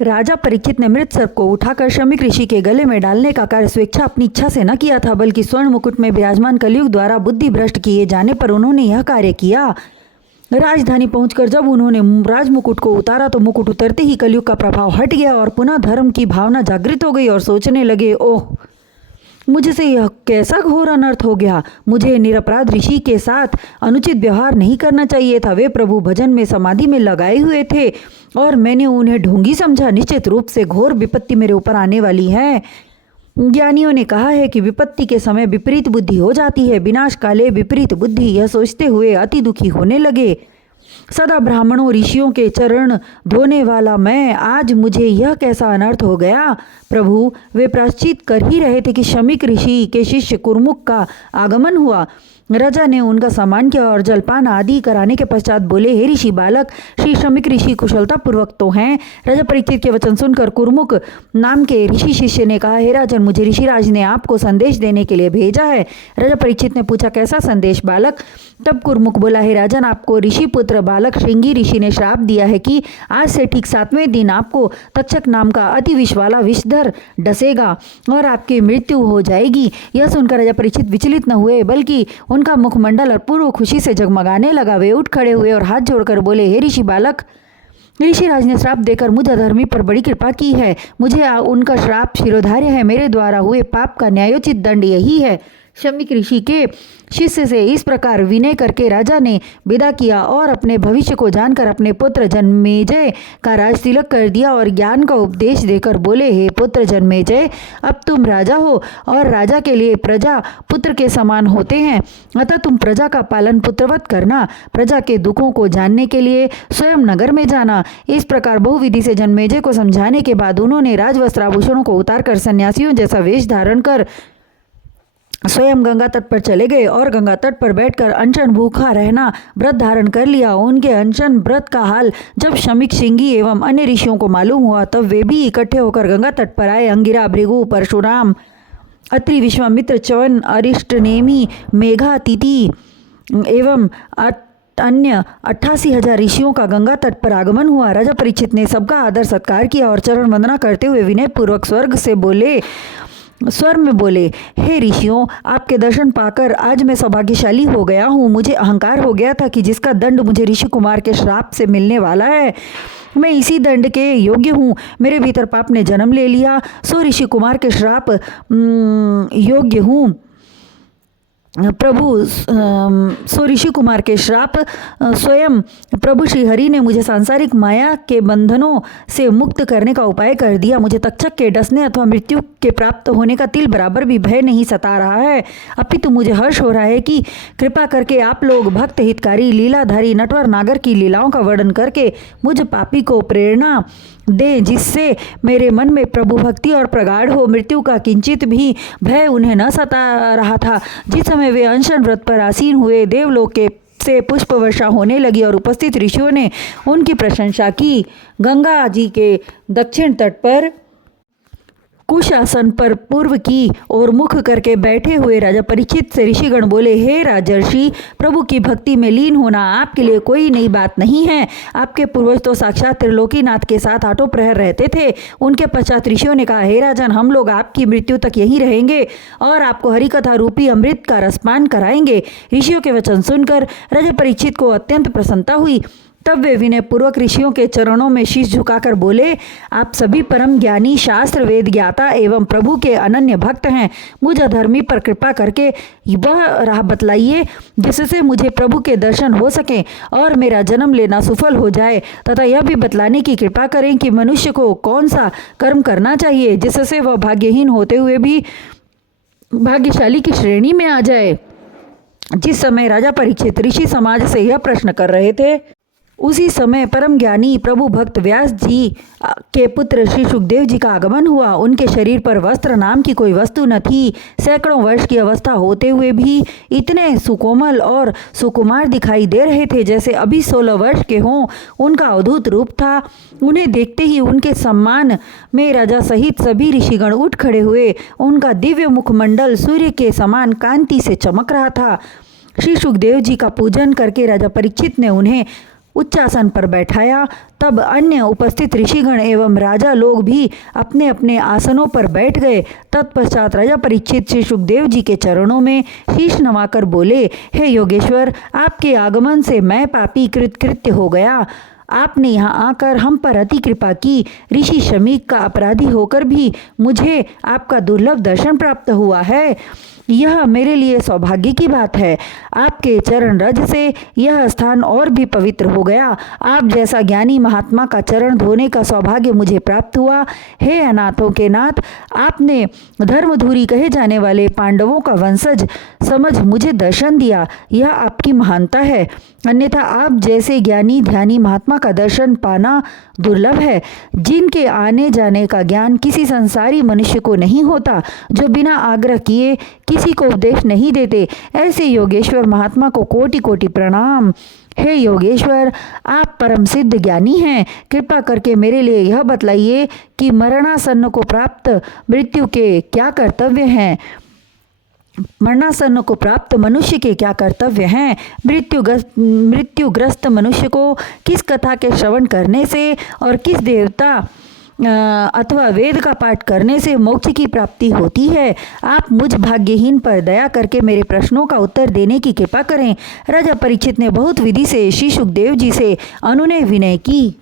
राजा परीक्षित ने मृत सर्प को उठाकर शमीक ऋषि के गले में डालने का कार्य स्वेच्छा अपनी इच्छा से न किया था, बल्कि स्वर्ण मुकुट में विराजमान कलयुग द्वारा बुद्धि भ्रष्ट किए जाने पर उन्होंने यह कार्य किया। राजधानी पहुंचकर जब उन्होंने राजमुकुट को उतारा तो मुकुट उतरते ही कलयुग का प्रभाव हट गया और पुनः धर्म की भावना जागृत हो गई और सोचने लगे, ओह, मुझसे यह कैसा घोर अनर्थ हो गया। मुझे निरपराध ऋषि के साथ अनुचित व्यवहार नहीं करना चाहिए था। वे प्रभु भजन में समाधि में लगाए हुए थे और मैंने उन्हें ढोंगी समझा। निश्चित रूप से घोर विपत्ति मेरे ऊपर आने वाली है। ज्ञानियों ने कहा है कि विपत्ति के समय विपरीत बुद्धि हो जाती है। विनाश काले विपरीत बुद्धि, यह सोचते हुए अति दुखी होने लगे। सदा ब्राह्मणों ऋषियों के चरण धोने वाला मैं, आज मुझे यह कैसा अनर्थ हो गया। प्रभु, वे प्रायश्चित कर ही रहे थे कि शमीक ऋषि के शिष्य कुर्मुक का आगमन हुआ। राजा ने उनका सम्मान किया और जलपान आदि कराने के पश्चात बोले, हे ऋषि बालक, श्री शमीक ऋषि कुशलता पूर्वक तो हैं। राजा परीक्षित के वचन सुनकर कुर्मुक नाम के ऋषि शिष्य ने कहा, हे राजन, मुझे ऋषिराज ने आपको संदेश देने के लिए भेजा है। राजा परीक्षित ने पूछा, कैसा संदेश बालक? तब कुर्मुक बोला, हे राजन, आपको ऋषि पुत्र बालक श्रृंगी ऋषि ने श्राप दिया है कि आज से ठीक 7वें दिन आपको तक्षक नाम का अति विष वाला विषधर डसेगा और आपकी मृत्यु हो जाएगी। यह सुनकर राजा परीक्षित विचलित न हुए, बल्कि उनका मुखमंडल अपूर्व खुशी से जगमगाने लगा। वे उठ खड़े हुए और हाथ जोड़कर बोले, हे ऋषि बालक, ऋषिराज ने श्राप देकर मुझ अधर्मी पर बड़ी कृपा की है। मुझे उनका श्राप शिरोधार्य है। मेरे द्वारा हुए पाप का न्यायोचित दंड यही है। शमीक ऋषि के शिष्य से इस प्रकार विनय करके राजा ने विदा किया और अपने भविष्य को जानकर अपने पुत्र जन्मेजय का राज तिलक कर दिया और ज्ञान का उपदेश देकर बोले, हे पुत्र जन्मेजय, अब तुम राजा हो और राजा के लिए प्रजा पुत्र के समान होते हैं। अतः तुम प्रजा का पालन पुत्रवत करना। प्रजा के दुखों को जानने के लिए स्वयं नगर में जाना। इस प्रकार बहुविधि से जन्मेजय को समझाने के बाद उन्होंने राजवस्त्राभूषणों को उतारकर सन्यासियों जैसा वेश धारण कर स्वयं गंगा तट पर चले गए और गंगा तट पर बैठकर अनशन भूखा रहना व्रत धारण कर लिया। उनके अनशन व्रत का हाल जब शमीक, श्रृंगी एवं अन्य ऋषियों को मालूम हुआ तब वे भी इकट्ठे होकर गंगा तट पर आए। अंगिरा, भृगु, परशुराम, अत्रि, विश्वामित्र, च्यवन, अरिष्ट, नेमि, मेघा, तिथि एवं अन्य 88,000 ऋषियों का गंगा तट पर आगमन हुआ। राजा परीक्षित ने सबका आदर सत्कार किया और चरण वंदना करते हुए विनय पूर्वक स्वर में बोले, हे ऋषियों, आपके दर्शन पाकर आज मैं सौभाग्यशाली हो गया हूँ। मुझे अहंकार हो गया था कि जिसका दंड मुझे ऋषि कुमार के श्राप से मिलने वाला है, मैं इसी दंड के योग्य हूँ। मेरे भीतर पाप ने जन्म ले लिया, सो ऋषि कुमार के श्राप योग्य हूँ। सो ऋषि कुमार के श्राप स्वयं प्रभु श्री हरि ने मुझे सांसारिक माया के बंधनों से मुक्त करने का उपाय कर दिया। मुझे तक्षक के डसने अथवा मृत्यु के प्राप्त होने का तिल बराबर भी भय नहीं सता रहा है, अपितु मुझे हर्ष हो रहा है कि कृपा करके आप लोग भक्त हितकारी लीलाधारी नटवर नागर की लीलाओं का वर्णन करके मुझ पापी को प्रेरणा दे, जिससे मेरे मन में प्रभु भक्ति और प्रगाढ़ हो। मृत्यु का किंचित भी भय उन्हें न सता रहा था। जिस समय वे अनशन व्रत पर आसीन हुए, देवलोक के से पुष्प वर्षा होने लगी और उपस्थित ऋषियों ने उनकी प्रशंसा की। गंगा जी के दक्षिण तट पर कुश आसन पर पूर्व की ओर मुख करके बैठे हुए राजा परीक्षित से ऋषिगण बोले, हे राजर्षि, प्रभु की भक्ति में लीन होना आपके लिए कोई नई बात नहीं है। आपके पूर्वज तो साक्षात त्रिलोकीनाथ के साथ आठों प्रहर रहते थे। उनके पश्चात ऋषियों ने कहा, हे राजन, हम लोग आपकी मृत्यु तक यहीं रहेंगे और आपको हरिकथा रूपी अमृत का रसपान कराएंगे। ऋषियों के वचन सुनकर राजा परीक्षित को अत्यंत प्रसन्नता हुई। तब वे विनय पूर्वक ऋषियों के चरणों में शीश झुकाकर बोले, आप सभी परम ज्ञानी, शास्त्र वेद ज्ञाता एवं प्रभु के अनन्य भक्त हैं। मुझ अधर्मी पर कृपा करके वह राह बतलाइए जिससे मुझे प्रभु के दर्शन हो सके और मेरा जन्म लेना सफल हो जाए, तथा यह भी बतलाने की कृपा करें कि मनुष्य को कौन सा कर्म करना चाहिए जिससे वह भाग्यहीन होते हुए भी भाग्यशाली की श्रेणी में आ जाए। जिस समय राजा परीक्षित ऋषि समाज से यह प्रश्न कर रहे थे, उसी समय परम ज्ञानी प्रभु भक्त व्यास जी के पुत्र श्री सुखदेव जी का आगमन हुआ। उनके शरीर पर वस्त्र नाम की कोई वस्तु न थी। सैकड़ों वर्ष की अवस्था होते हुए भी इतने सुकोमल और सुकुमार दिखाई दे रहे थे जैसे अभी 16 वर्ष के हों। उनका अद्भुत रूप था। उन्हें देखते ही उनके सम्मान में राजा सहित सभी ऋषिगण उठ खड़े हुए। उनका दिव्य मुखमंडल सूर्य के समान कांति से चमक रहा था। श्री सुखदेव जी का पूजन करके राजा परीक्षित ने उन्हें उच्चासन पर बैठाया। तब अन्य उपस्थित ऋषिगण एवं राजा लोग भी अपने अपने आसनों पर बैठ गए। तत्पश्चात राजा परीक्षित श्री सुखदेव जी के चरणों में शीश नवाकर बोले, हे योगेश्वर, आपके आगमन से मैं पापी कृत्य हो गया। आपने यहाँ आकर हम पर अति कृपा की। ऋषि शमीक का अपराधी होकर भी मुझे आपका दुर्लभ दर्शन प्राप्त हुआ है। यह मेरे लिए सौभाग्य की बात है। आपके चरण रज से यह स्थान और भी पवित्र हो गया। आप जैसा ज्ञानी महात्मा का चरण धोने का सौभाग्य मुझे प्राप्त हुआ। हे अनाथों के नाथ, आपने धर्मधुरी कहे जाने वाले पांडवों का वंशज समझ मुझे दर्शन दिया, यह आपकी महानता है। अन्यथा आप जैसे ज्ञानी ध्यानी महात्मा का दर्शन पाना दुर्लभ है, जिनके आने जाने का ज्ञान किसी संसारी मनुष्य को नहीं होता, जो बिना आग्रह किए किसी को उपदेश नहीं देते, ऐसे योगेश्वर महात्मा को कोटि कोटि प्रणाम। हे योगेश्वर, आप परम सिद्ध ज्ञानी हैं। कृपा करके मेरे लिए यह बतलाइए कि मरणासन्न को प्राप्त मृत्यु के क्या कर्तव्य हैं। मरणासन्न को प्राप्त मनुष्य के क्या कर्तव्य हैं। मृत्युग्रस्त मनुष्य को किस कथा के श्रवण करने से और किस देवता अथवा वेद का पाठ करने से मोक्ष की प्राप्ति होती है। आप मुझ भाग्यहीन पर दया करके मेरे प्रश्नों का उत्तर देने की कृपा करें। राजा परीक्षित ने बहुत विधि से श्री सुखदेव जी से अनुनय विनय की।